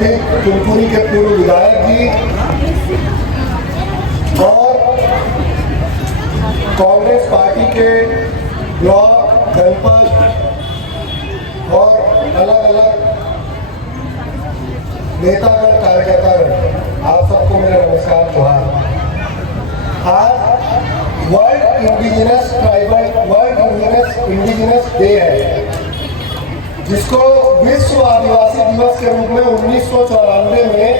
उपस्थित फुलपुरी के पूर्व विधायक जी और कांग्रेस पार्टी के ब्लॉक, जनपद और अलग अलग नेतागण, कार्यकर्तागण, आप सबको मेरा नमस्कार जोहार। आज वर्ल्ड इंडिजिनस डे है, जिसको विश्व आदिवासी दिवस के रूप में 1994 में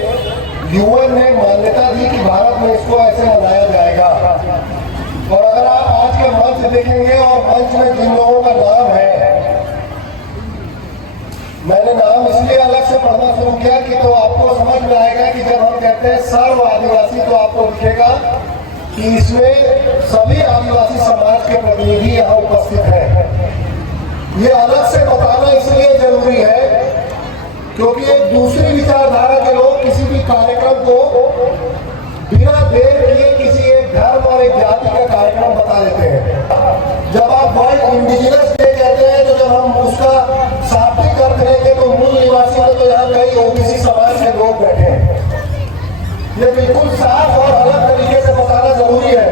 यूएन ने मान्यता दी कि भारत में इसको ऐसे मनाया जाएगा। और अगर आप आज के मंच देखेंगे और मंच में जिन लोगों का नाम है, मैंने नाम इसलिए अलग से पढ़ना शुरू किया कि तो आपको समझ में आएगा कि जब हम कहते हैं सर्व आदिवासी तो आपको दिखेगा कि इसमें सभी आदिवासी समाज के प्रतिनिधि यहाँ उपस्थित हैं। ये अलग से बताना इसलिए जरूरी है क्योंकि एक दूसरी विचारधारा के लोग किसी भी कार्यक्रम को बिना देर किए किसी एक धर्म और एक जाति का कार्यक्रम बता देते हैं। जब आप वर्ल्ड इंडिजिनस डे कहते हैं तो जब हम उसका शाब्दिक अर्थ लेंगे तो मूल निवासी में तो यहाँ कई ओबीसी समाज के लोग बैठे हैं। ये बिल्कुल साफ और अलग तरीके से बताना जरूरी है।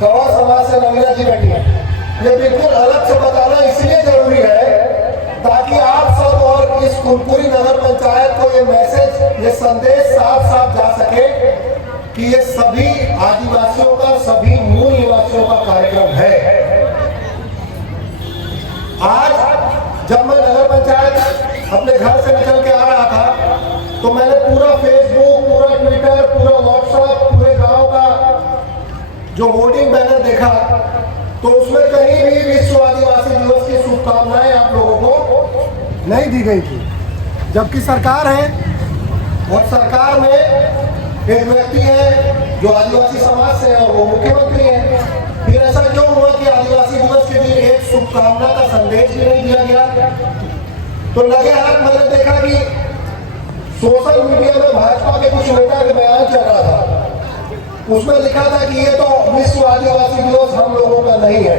कौवा समाज से नवीना जी बैठी है, ये बिल्कुल अलग से बताना इसलिए जरूरी है ताकि आप सब और इस फुलपुरी नगर पंचायत को ये मैसेज, ये संदेश साफ साफ जा सके कि ये सभी आदिवासियों का, सभी मूल निवासियों का कार्यक्रम है। आज जब मैं नगर पंचायत अपने घर से निकल के आ रहा था तो मैंने पूरा फेसबुक, पूरा ट्विटर, पूरा व्हाट्सएप, पूरे गांव का जो होर्डिंग बैनर देखा तो उसमें कहीं भी विश्व आदिवासी दिवस की शुभकामनाएं आप लोगों को नहीं दी गई थी, जबकि सरकार है और सरकार में एक व्यक्ति है जो आदिवासी समाज से है और वो मुख्यमंत्री है। फिर ऐसा क्यों हुआ कि आदिवासी दिवस के दिन एक शुभकामना का संदेश भी नहीं दिया गया? तो लगे हाथ मैंने देखा कि सोशल मीडिया में भाजपा के कुछ नेता का बयान चल रहा था, उसमें लिखा था कि ये तो विश्व आदिवासी दिवस हम लोगों का नहीं है।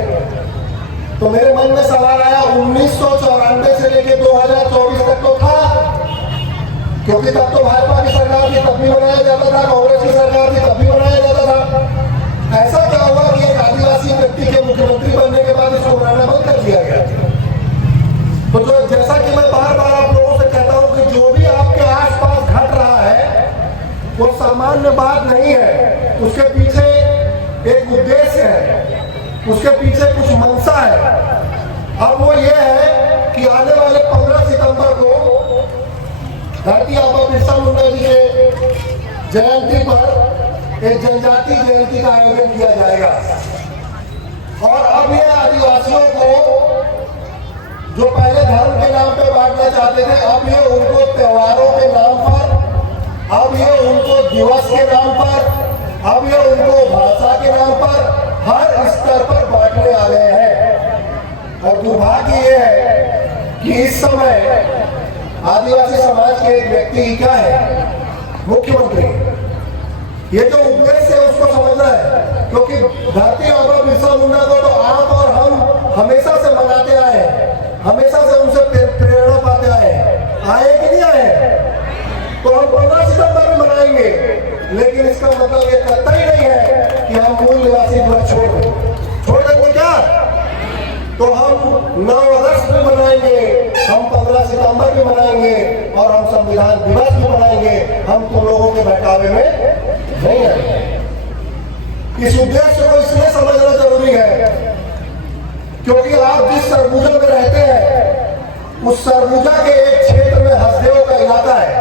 तो मेरे मन में सवाल आया, 1994 से लेकर 2024 तक तो था, क्योंकि तब तो भाजपा की सरकार थी तब भी मनाया जाता था, कांग्रेस की सरकार थी तब भी मनाया जाता था। ऐसा क्या हुआ कि एक आदिवासी व्यक्ति के मुख्यमंत्री बनने के बाद इसको मनाना बंद कर दिया गया? तो जैसा कि मैं बार बार आप लोगों से कहता हूं कि जो भी आपके आसपास घट रहा है वो सामान्य बात नहीं है, उसके पीछे एक उद्देश्य है, उसके पीछे कुछ मंशा है। और वो ये है कि आने वाले 15 सितंबर को धरती आबा बिरसा मुंडा जी के जयंती पर एक जनजाति जयंती का आयोजन किया जाएगा। और अब ये आदिवासियों को जो पहले धर्म के नाम पे बांटना चाहते थे, अब ये उनको त्योहारों के नाम पर, अब ये उनको दिवस के नाम पर, अब ये उनको भाषा के नाम पर हर स्तर पर बांटने आ गए हैं। और दुर्भाग्य ये है कि इस समय आदिवासी समाज के एक व्यक्ति क्या है, मुख्यमंत्री। ये जो उद्देश्य है उसको समझना है, क्योंकि धरती आबा बिरसा मुंडा को तो आप और हम हमेशा से मनाते आए हैं, हमेशा से उनसे प्रेरणा पाते आए हैं। आए कि नहीं आए? तो हम 15 सितंबर में मनाएंगे, लेकिन इसका मतलब ये कतई नहीं है कि हम मूल निवासी दिवस छोड़ देंगे क्या? तो हम 9 अगस्त भी मनाएंगे, हम 15 सितंबर भी मनाएंगे और हम संविधान दिवस भी मनाएंगे। हम तुम लोगों के बहकावे में नहीं आएंगे। इस उद्देश्य को इसलिए समझना जरूरी है क्योंकि आप जिस सरगुजा में रहते हैं उस सरगुजा के एक क्षेत्र में हसदेव का इलाका है।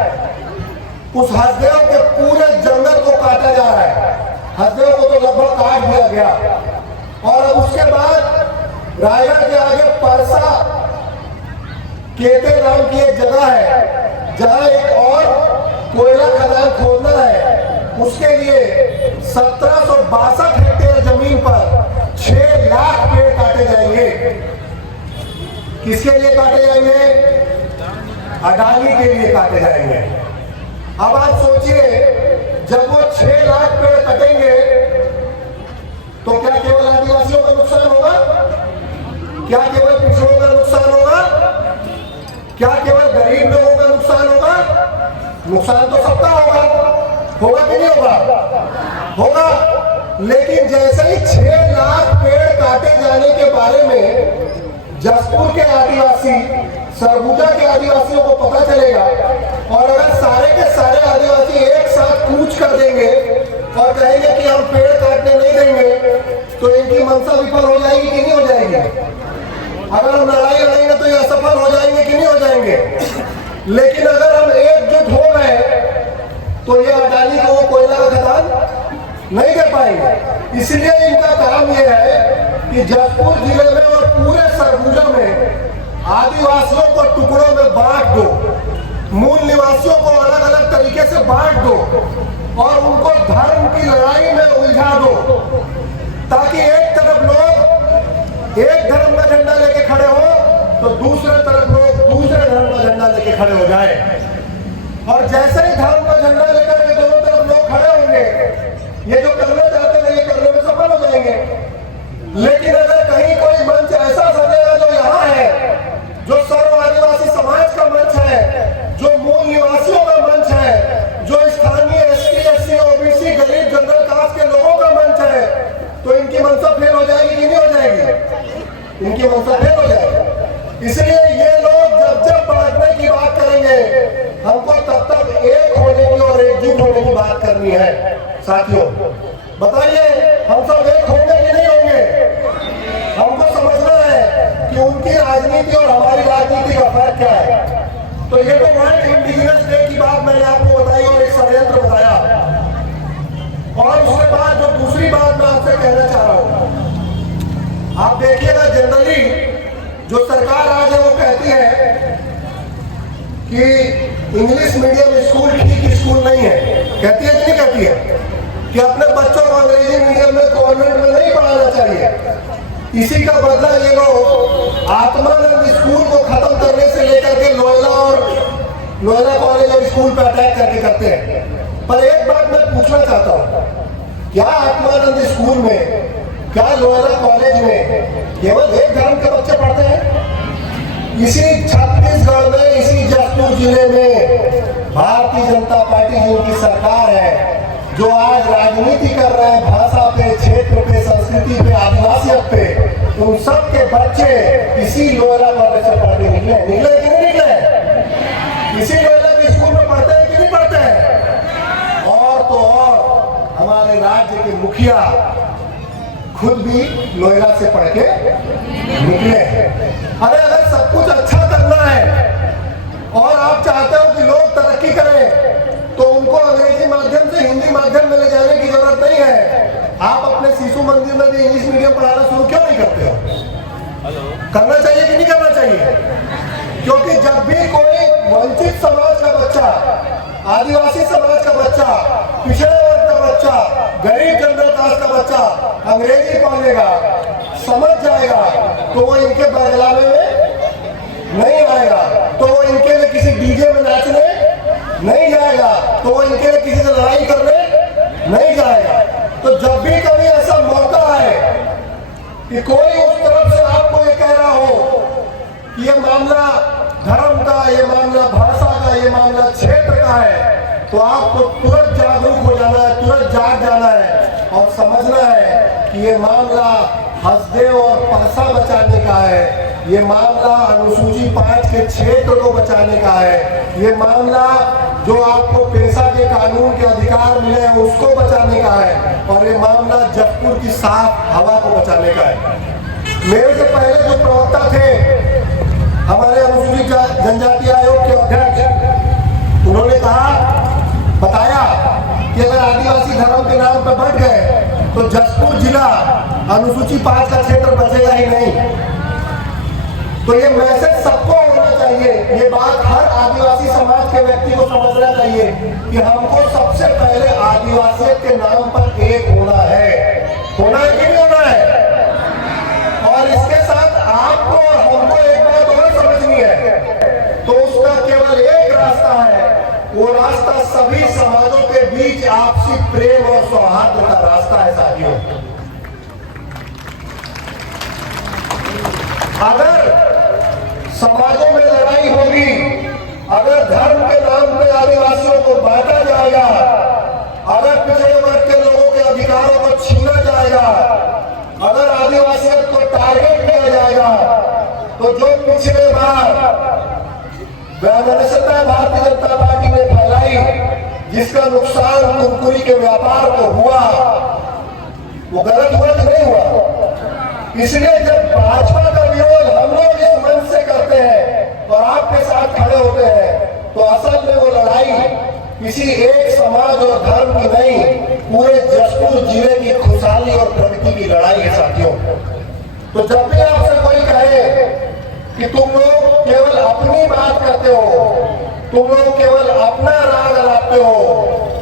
उस हसदेव के पूरे जंगल को काटा जा रहा है। हसदेव को तो लगभग काट दिया गया और उसके बाद रायगढ़ के आगे परसा केते नाम की एक जगह है जहां एक और कोयला खदान खोदना है। उसके लिए 1762 हेक्टेयर जमीन पर 6 लाख पेड़ काटे जाएंगे। किसके लिए काटे जाएंगे? अडानी के लिए काटे जाएंगे। अब आप सोचिए, जब वो 6 लाख पेड़ कटेंगे तो क्या केवल आदिवासियों का नुकसान होगा? क्या केवल पिछड़ों का नुकसान होगा? क्या केवल गरीब लोगों का नुकसान होगा? नुकसान तो सबका होगा, होगा कि नहीं होगा? होगा। लेकिन जैसे ही 6 लाख पेड़ काटे जाने के बारे में जसपुर के आदिवासी, सरगुजा के आदिवासियों को पता चलेगा और अगर सारे के सारे आदिवासी एक साथ कूच कर देंगे और कहेंगे कि हम पेड़ काटने नहीं देंगे, तो इनकी मंशा विफल हो जाएगी कि नहीं हो जाएगी? अगर हम लड़ाई लड़ेंगे तो ये असफल हो जाएंगे कि नहीं हो जाएंगे? लेकिन अगर हम एकजुट हो गए तो ये अडानी को वो कोयला का खदान नहीं दे पाएंगे। इसलिए इनका काम यह है कि जसपुर जिले में और पूरे सरगुजा में आदिवासियों को टुकड़ों में बांट दो, मूल निवासियों को अलग अलग तरीके से बांट दो और उनको धर्म की लड़ाई में उलझा दो, ताकि एक तरफ लोग एक धर्म का झंडा लेके खड़े हो तो दूसरे तरफ लोग दूसरे धर्म का झंडा लेके खड़े हो जाए। और जैसे ही धर्म का झंडा लेकर के दोनों तरफ लोग खड़े होंगे, ये जो करना चाहते हैं ये करने में सफल हो जाएंगे। लेकिन अगर कहीं कोई मंच ऐसा सजेगा जो यहाँ है, जो सर्व आदिवासी समाज का मंच है, जो मूल निवासियों का मंच है, जो स्थानीय एसटी, एससी, ओबीसी, गरीब जनरल कास्ट के लोगों का मंच है, तो इनकी मंशा फेल हो जाएगी कि नहीं हो जाएगी? इनकी मंशा फेल हो जाएगी। इसलिए ये लोग जब जब बांटने की बात करेंगे, हमको तब तक एक होने की और एकजुट होने की बात करनी है। साथियों, बताइए हम सब एक होंगे कि नहीं होंगे? हमको समझना है कि उनकी राजनीति और हमारी राजनीति का फर्क क्या है। तो ये तो वर्ल्ड इंडिजिनस डे की बात मैंने आपको बताई और एक षड्यंत्र बताया। और उसके बाद जो दूसरी बात मैं आपसे कहना चाह रहा हूं, आप देखिएगा जनरली जो सरकार आज है वो कहती है कि इंग्लिश मीडियम स्कूल ठीक स्कूल नहीं है। कहती है कि नहीं कहती है? कि अपने बच्चों को अंग्रेजी मीडियम में, कॉन्वेंट में नहीं पढ़ाना चाहिए। इसी का बदला ये लोग आत्मानंद स्कूल को खत्म करने से लेकर के लोयला कॉलेज और स्कूल पे अटैक करके करते हैं। पर एक बात मैं पूछना चाहता हूँ, क्या आत्मानंद स्कूल में, क्या लोयला कॉलेज में केवल एक धर्म के बच्चे पढ़ते हैं? इसी छत्तीसगढ़ में, इसी जसपुर जिले में भारतीय जनता पार्टी जिनकी सरकार है, जो आज राजनीति कर रहे हैं भाषा पे, क्षेत्र पे, संस्कृति पे, आदिवासियत पे, उन सब के बच्चे इसी लोयला कॉलेज से पढ़ के निकले कि नहीं निकले? इसी लोयला के स्कूल में पढ़ते हैं कि नहीं पढ़ते हैं? और तो और हमारे राज्य के मुखिया खुद भी लोयला से पढ़ के निकले। अरे अगर सब कुछ अच्छा करना है और आप चाहते हो कि लोग तरक्की करें, तो उनको अंग्रेजी माध्यम से हिंदी माध्यम में ले जाने की जरूरत नहीं है। आप अपने शिशु मंदिर में भी इंग्लिश मीडियम पढ़ाना शुरू क्यों नहीं करते हो? करना चाहिए कि नहीं करना चाहिए? क्योंकि जब भी कोई वंचित समाज का बच्चा, आदिवासी समाज का बच्चा, पिछड़े वर्ग का बच्चा, गरीब जनरल कास्ट का बच्चा अंग्रेजी पढ़ेगा, समझ जाएगा, तो वो इनके बरगलावे में नहीं आएगा, तो वो इनके लिए किसी डीजे में नाचने नहीं जाएगा, तो वो इनके लिए किसी से लड़ाई करने नहीं जाएगा। तो जब भी कभी ऐसा मौका आए कि कोई उस तरफ से आपको ये कह रहा हो कि ये मामला धर्म का, ये मामला भाषा का, ये मामला क्षेत्र का है, तो आपको तुरंत जागरूक हो जाना है, तुरंत जाग जाना है और समझना है कि ये मामला हसदेव और परसा बचाने का है, ये मामला अनुसूची 5 के क्षेत्र को बचाने का है, ये मामला जो आपको पेशा के कानून के अधिकार मिले हैं उसको बचाने का है, और ये मामला जसपुर की साफ हवा को बचाने का है। मेरे से पहले जो प्रवक्ता थे हमारे अनुसूचित जनजाति आयोग के अध्यक्ष, उन्होंने बताया कि अगर आदिवासी धर्म के नाम पर बढ़ गए तो जसपुर जिला अनुसूची 5 का क्षेत्र बचेगा ही नहीं। तो ये मैसेज सबको होना चाहिए, ये बात हर आदिवासी समाज के व्यक्ति को समझना चाहिए कि हमको सबसे पहले आदिवासियत के नाम पर एक होना है कि नहीं होना है। और इसके साथ आपको और हमको एक बात और समझनी है, तो उसका केवल एक रास्ता है, वो रास्ता सभी समाजों के बीच आपसी प्रेम और सौहार्द का रास्ता है। साथियों, अगर समाजों में लड़ाई होगी अगर धर्म के नाम पे आदिवासियों को बांटा जाएगा, अगर पिछड़े वर्ग के लोगों के अधिकारों को छीना जाएगा, अगर आदिवासियों को टारगेट किया जाएगा, तो जो पिछले बार वैमनस्यता भारतीय जनता पार्टी ने फैलाई, जिसका नुकसान कुरकुरी के व्यापार को हुआ, वो गलत हुआ कि नहीं हुआ? इसलिए जब भाजपा का विरोध हम लोग इस मंच से करते हैं और आपके साथ खड़े होते हैं, तो असल में वो लड़ाई किसी एक समाज और धर्म की नहीं, पूरे जसपुर जिले की खुशहाली और प्रगति की लड़ाई है साथियों। तो जब भी आपसे कोई कहे कि तुम लोग केवल अपनी बात करते हो, तुम लोग केवल अपना राग लाते हो,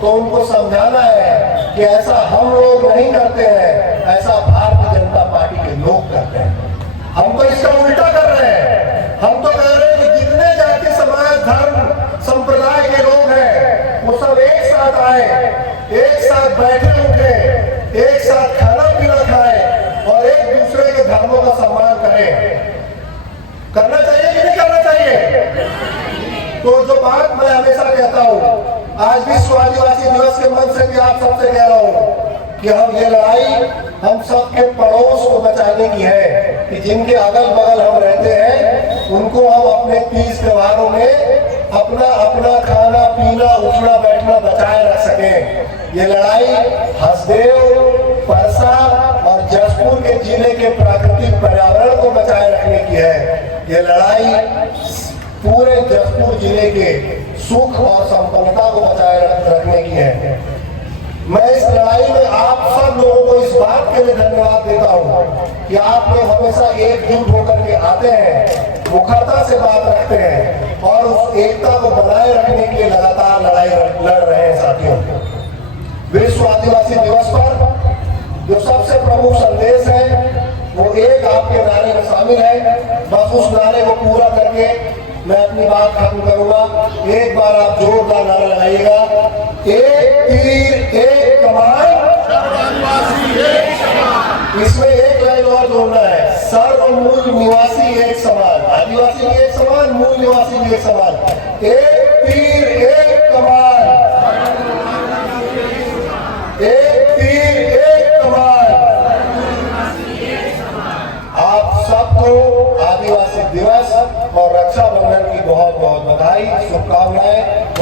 तो उनको समझाना है कि ऐसा हम लोग नहीं करते हैं, ऐसा भारतीय जनता पार्टी के लोग करते हैं। हम तो इसका उल्टा कर रहे हैं। हम तो कह रहे हैं कि जितने जाति समाज धर्म संप्रदाय के लोग हैं, वो सब एक साथ आए, एक साथ बैठे उठे, एक साथ खाना पीना खाएं और एक दूसरे के धर्मों का सम्मान करें। करना चाहिए कि नहीं करना चाहिए? तो जो बात मैं हमेशा कहता हूँ, आज विश्व आदिवासी दिवस के मंच से भी आप सबसे कह रहा हूँ कि हम ये लड़ाई हम सबके पड़ोस को बचाने की है, कि जिनके अगल बगल हम रहते हैं उनको हम अपने तीज त्योहारों में अपना अपना खाना पीना उठना बैठना बचाए रख सकें। ये लड़ाई हसदेव, परसा और जसपुर के जिले के प्राकृतिक पर्यावरण को बचाए रखने की है। ये लड़ाई पूरे जसपुर जिले के सुख और संपन्नता को बचाए रखने की है। मैं इस लड़ाई में आप सब लोगों को इस बात के लिए धन्यवाद देता हूँ कि आप लोग हमेशा एकजुट होकर के आते हैं, मुखरता से बात रखते हैं और उस एकता को बनाए रखने के लिए लगातार लड़ाई लड़ रहे हैं साथियों। विश्व आदिवासी दिवस पर जो सबसे प्रमुख संदेश है वो एक आपके नारे में शामिल है। बस उस नारे को पूरा करके मैं अपनी बात खत्म करूंगा। एक बार आप जोरदार नारा लगाइएगा, एक तीर एक कमान, इसमें एक लाइन और जोड़ना है, सर्व मूल निवासी एक समान, आदिवासी भी एक समान, मूल निवासी भी एक समान। एक तीर एक कमान, एक तीर एक कमान। आप सबको आदिवासी दिवस और रक्षाबंधन की बहुत बहुत बधाई, शुभकामनाएं।